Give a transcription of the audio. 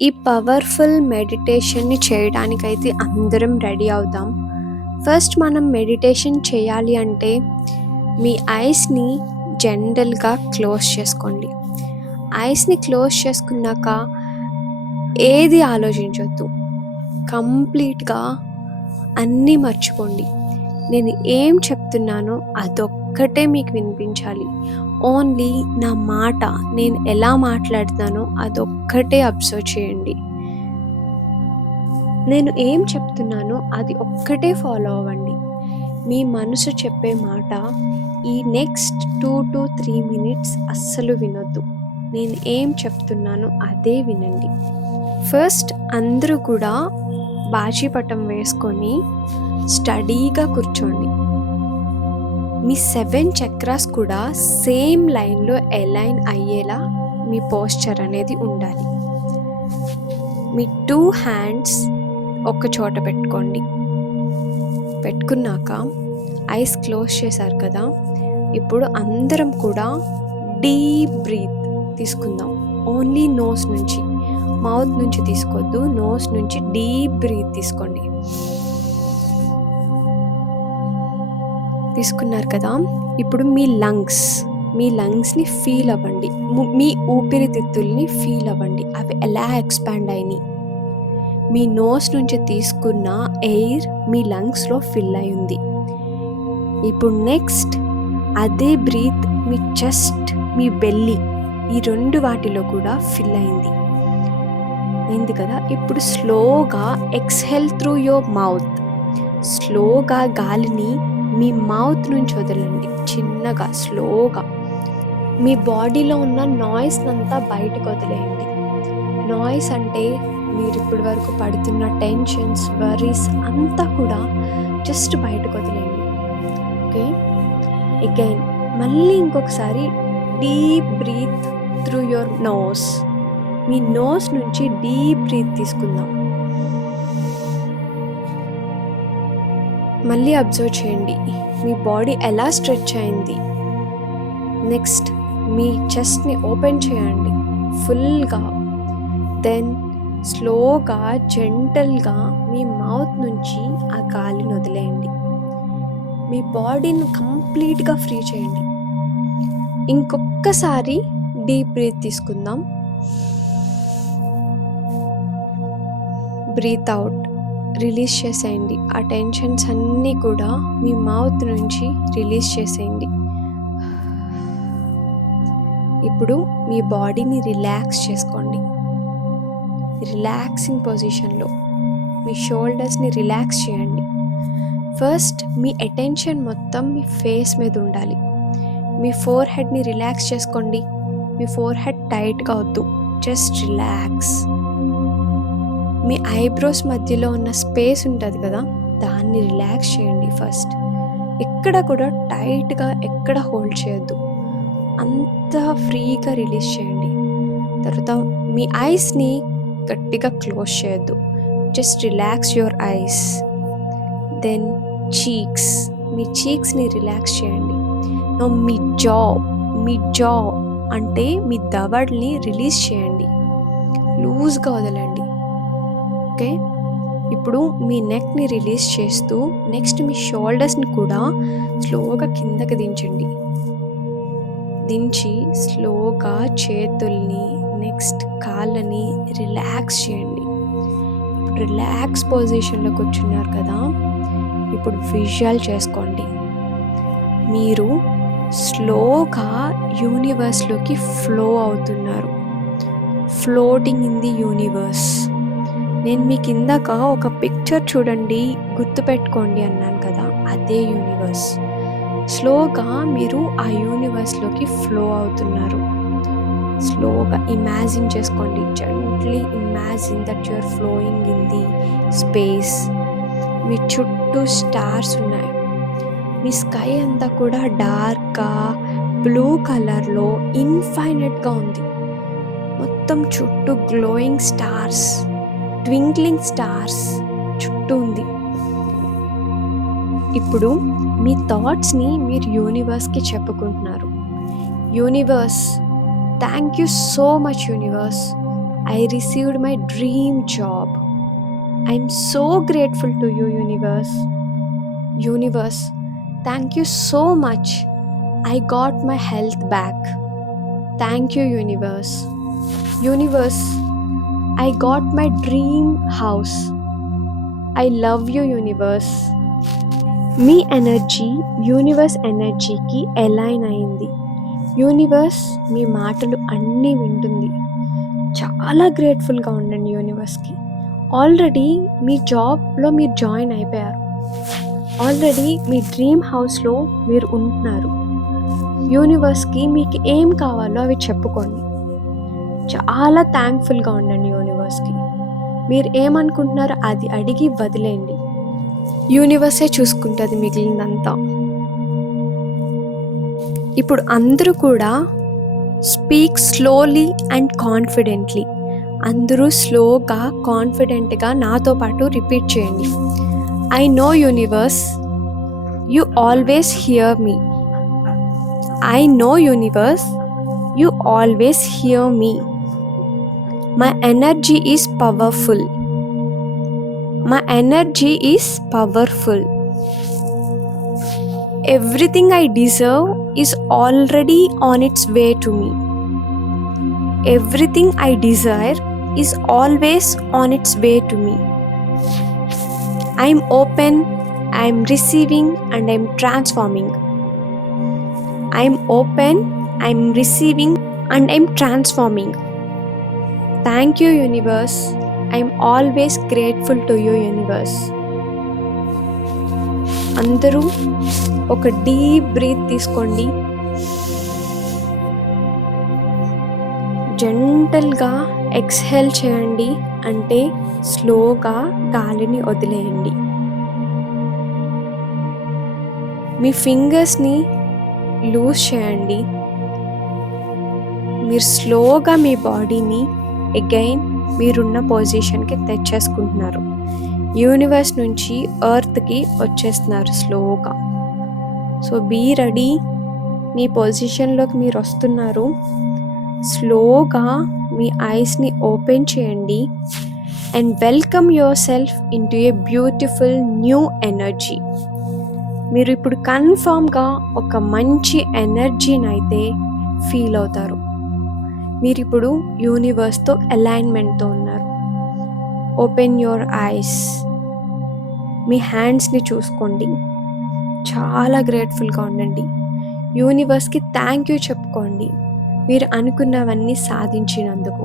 ఈ పవర్ఫుల్ మెడిటేషన్‌ని చేయడానికైతే అందరం రెడీ అవుదాం. ఫస్ట్ మనం మెడిటేషన్ చేయాలి అంటే మీ ఐస్‌ని జనరల్‌గా క్లోజ్ చేసుకోండి. ఐస్‌ని క్లోజ్ చేసుకున్నాక ఏది ఆలోచించొద్దు. కంప్లీట్‌గా అన్నీ మర్చిపోండి. నేను ఏం చెప్తున్నానో అదొక్కటే మీకు వినిపించాలి. ఓన్లీ నా మాట, నేను ఎలా మాట్లాడుతున్నానో అదొక్కటే అబ్జర్వ్ చేయండి. నేను ఏం చెప్తున్నానో అది ఒక్కటే ఫాలో అవ్వండి. మీ మనసు చెప్పే మాట ఈ నెక్స్ట్ 2-3 మినిట్స్ అస్సలు వినొద్దు. నేను ఏం చెప్తున్నానో అదే వినండి. ఫస్ట్ అందరూ కూడా బాజీపటం వేసుకొని స్టడీగా కూర్చోండి. మీ 7 చక్రాస్ కూడా సేమ్ లైన్‌లో అలైన్ అయ్యేలా మీ పోస్చర్ అనేది ఉండాలి. మీ 2 హ్యాండ్స్ ఒక చోట పెట్టుకోండి. పెట్టుకున్నాక ఐస్ క్లోజ్ చేశారు కదా! ఇప్పుడు అందరం కూడా డీప్ బ్రీత్ తీసుకుందాం. ఓన్లీ నోస్ నుంచి, మౌత్ నుంచి తీసుకోవద్దు. నోస్ నుంచి డీప్ బ్రీత్ తీసుకోండి. తీసుకున్నారు కదా! ఇప్పుడు మీ లంగ్స్‌ని ఫీల్ అవ్వండి. మీ ఊపిరితిత్తుల్ని ఫీల్ అవ్వండి. అవి ఎలా ఎక్స్‌పాండ్ అయినాయి. మీ నోస్ నుంచి తీసుకున్న ఎయిర్ మీ లంగ్స్‌లో ఫిల్ అయి ఉంది. ఇప్పుడు నెక్స్ట్ అదే బ్రీత్ మీ చెస్ట్, మీ బెల్లీ ఈ 2 వాటిలో కూడా ఫిల్ అయింది. అయింది కదా! ఇప్పుడు స్లోగా ఎక్స్‌హేల్ త్రూ యువర్ మౌత్. స్లోగా గాలిని మీ మౌత్ నుంచి వదలండి. చిన్నగా, స్లోగా. మీ బాడీలో ఉన్న నాయిస్‌నంతా బయటకు వదిలేయండి. నాయిస్ అంటే మీరు ఇప్పటి వరకు పడుతున్న టెన్షన్స్, వరీస్ అంతా కూడా జస్ట్ బయటకు వదిలేయండి. ఓకే? అగైన్ మళ్ళీ ఇంకొకసారి deep breath through your nose. మీ నోస్ నుంచి డీప్ బ్రీత్ తీసుకుందాం. మళ్ళీ అబ్జర్వ్ చేయండి. మీ బాడీ ఎలా స్ట్రెచ్ అయింది. నెక్స్ట్ మీ చెస్ట్‌ని ఓపెన్ చేయండి ఫుల్‌గా. దెన్ స్లోగా, జెంటల్‌గా మీ మౌత్ నుంచి ఆ గాలిని వదిలేయండి. మీ బాడీని కంప్లీట్‌గా ఫ్రీ చేయండి. ఇంకొక్కసారి డీప్ బ్రీత్ తీసుకుందాం. Breath out. రిలీజ్ చేసేయండి. ఆ టెన్షన్స్ అన్నీ కూడా మీ మౌత్ నుంచి రిలీజ్ చేసేయండి. ఇప్పుడు మీ బాడీని రిలాక్స్ చేసుకోండి. రిలాక్సింగ్ పొజిషన్‌లో మీ షోల్డర్స్‌ని రిలాక్స్ చేయండి. ఫస్ట్ మీ అటెన్షన్ మొత్తం మీ ఫేస్ మీద ఉండాలి. మీ ఫోర్ హెడ్ని రిలాక్స్ చేసుకోండి. మీ ఫోర్ హెడ్ టైట్‌గా వద్దు. Just relax. మీ ఐబ్రోస్ మధ్యలో ఉన్న స్పేస్ ఉంటుంది కదా, దాన్ని రిలాక్స్ చేయండి ఫస్ట్. ఎక్కడ కూడా టైట్‌గా ఎక్కడ హోల్డ్ చేయొద్దు. అంతా ఫ్రీగా రిలీజ్ చేయండి. తర్వాత మీ ఐస్‌ని గట్టిగా క్లోజ్ చేయొద్దు. Just relax your eyes. Then cheeks. మీ చీక్స్‌ని రిలాక్స్ చేయండి. నౌ మీ జా అంటే మీ దవడల్ని రిలీజ్ చేయండి. లూజ్‌గా వదలండి. ఓకే? ఇప్పుడు మీ నెక్‌ని రిలీజ్ చేస్తూ నెక్స్ట్ మీ షోల్డర్స్‌ని కూడా స్లోగా కిందకి దించండి. దించి స్లోగా చేతుల్ని, నెక్స్ట్ కాళ్ళని రిలాక్స్ చేయండి. ఇప్పుడు రిలాక్స్ పొజిషన్‌లో కూర్చున్నారు కదా! ఇప్పుడు విజువల్ చేసుకోండి. మీరు స్లోగా యూనివర్స్‌లోకి ఫ్లో అవుతున్నారు. Floating in the universe. నేను మీకు ఇందాక ఒక పిక్చర్ చూడండి, గుర్తుపెట్టుకోండి అన్నాను కదా! అదే యూనివర్స్. స్లోగా మీరు ఆ యూనివర్స్‌లోకి ఫ్లో అవుతున్నారు. స్లోగా ఇమాజిన్ చేసుకోండి. Gently imagine that you are flowing in the space. మీ చుట్టూ స్టార్స్ ఉన్నాయి. మీ స్కై అంతా కూడా డార్క్‌గా బ్లూ కలర్‌లో ఇన్ఫైనైట్‌గా ఉంది. మొత్తం చుట్టూ గ్లోయింగ్ స్టార్స్, ట్వింక్లింగ్ స్టార్స్ చుట్టూ ఉంది. ఇప్పుడు మీ థాట్స్‌ని మీరు యూనివర్స్‌కి చెప్పుకుంటున్నారు. Universe, thank you so much universe. I received my dream job. I'm so grateful to you, universe. Universe, thank you so much. I got my health back. Thank you, universe. Universe, I got my dream house. I love you, universe. మీ energy universe ఎనర్జీకి align అయింది. Universe మీ మాటలు అన్నీ వింటుంది. చాలా గ్రేట్ఫుల్గా ఉండండి యూనివర్స్కి. Already మీ జాబ్లో మీరు జాయిన్ అయిపోయారు. ఆల్రెడీ మీ డ్రీమ్ హౌస్లో మీరు ఉంటున్నారు. యూనివర్స్కి మీకు ఏం కావాలో అవి చెప్పుకోండి. చాలా థ్యాంక్ఫుల్గా ఉండండి యూనివర్స్కి. మీరు ఏమనుకుంటున్నారో అది అడిగి వదిలేయండి. యూనివర్సే చూసుకుంటుంది మిగిలినంతా. ఇప్పుడు అందరూ కూడా స్పీక్ స్లోలీ అండ్ కాన్ఫిడెంట్లీ. అందరూ స్లోగా కాన్ఫిడెంట్గా నాతో పాటు రిపీట్ చేయండి. I know universe, you always here me. I know universe, you always here me. My energy is powerful. My energy is powerful. Everything I deserve is already on its way to me. Everything I desire is always on its way to me. I am open, I am receiving, and I am transforming. I am open, I am receiving, and I am transforming. Thank you, universe. I am always grateful to you, universe. అందరూ ఒక deep breath తీసుకోండి. జెంటల్గా exhale చేయండి, అంటే స్లోగా గాలిని వదిలేయండి. మీ ఫింగర్స్ని loose చేయండి. మీరు స్లోగా మీ బాడీని అగైన్ మీరున్న పొజిషన్కి తెచ్చేసుకుంటున్నారు. యూనివర్స్ నుంచి ఎర్త్కి వచ్చేస్తున్నారు స్లోగా. So be ready. మీ పొజిషన్లోకి మీరు వస్తున్నారు. స్లోగా మీ ఐస్ని ఓపెన్ చేయండి and welcome yourself into a beautiful new energy. మీరు ఇప్పుడు కన్ఫామ్గా ఒక మంచి ఎనర్జీని అయితే ఫీల్ అవుతారు. మీరు ఇప్పుడు యూనివర్స్తో అలైన్మెంట్తో ఉన్నారు. Open your eyes. మీ హ్యాండ్స్ని చూసుకోండి. చాలా గ్రేట్ఫుల్గా ఉండండి. యూనివర్స్కి థ్యాంక్ యూ చెప్పుకోండి మీరు అనుకున్నవన్నీ సాధించినందుకు.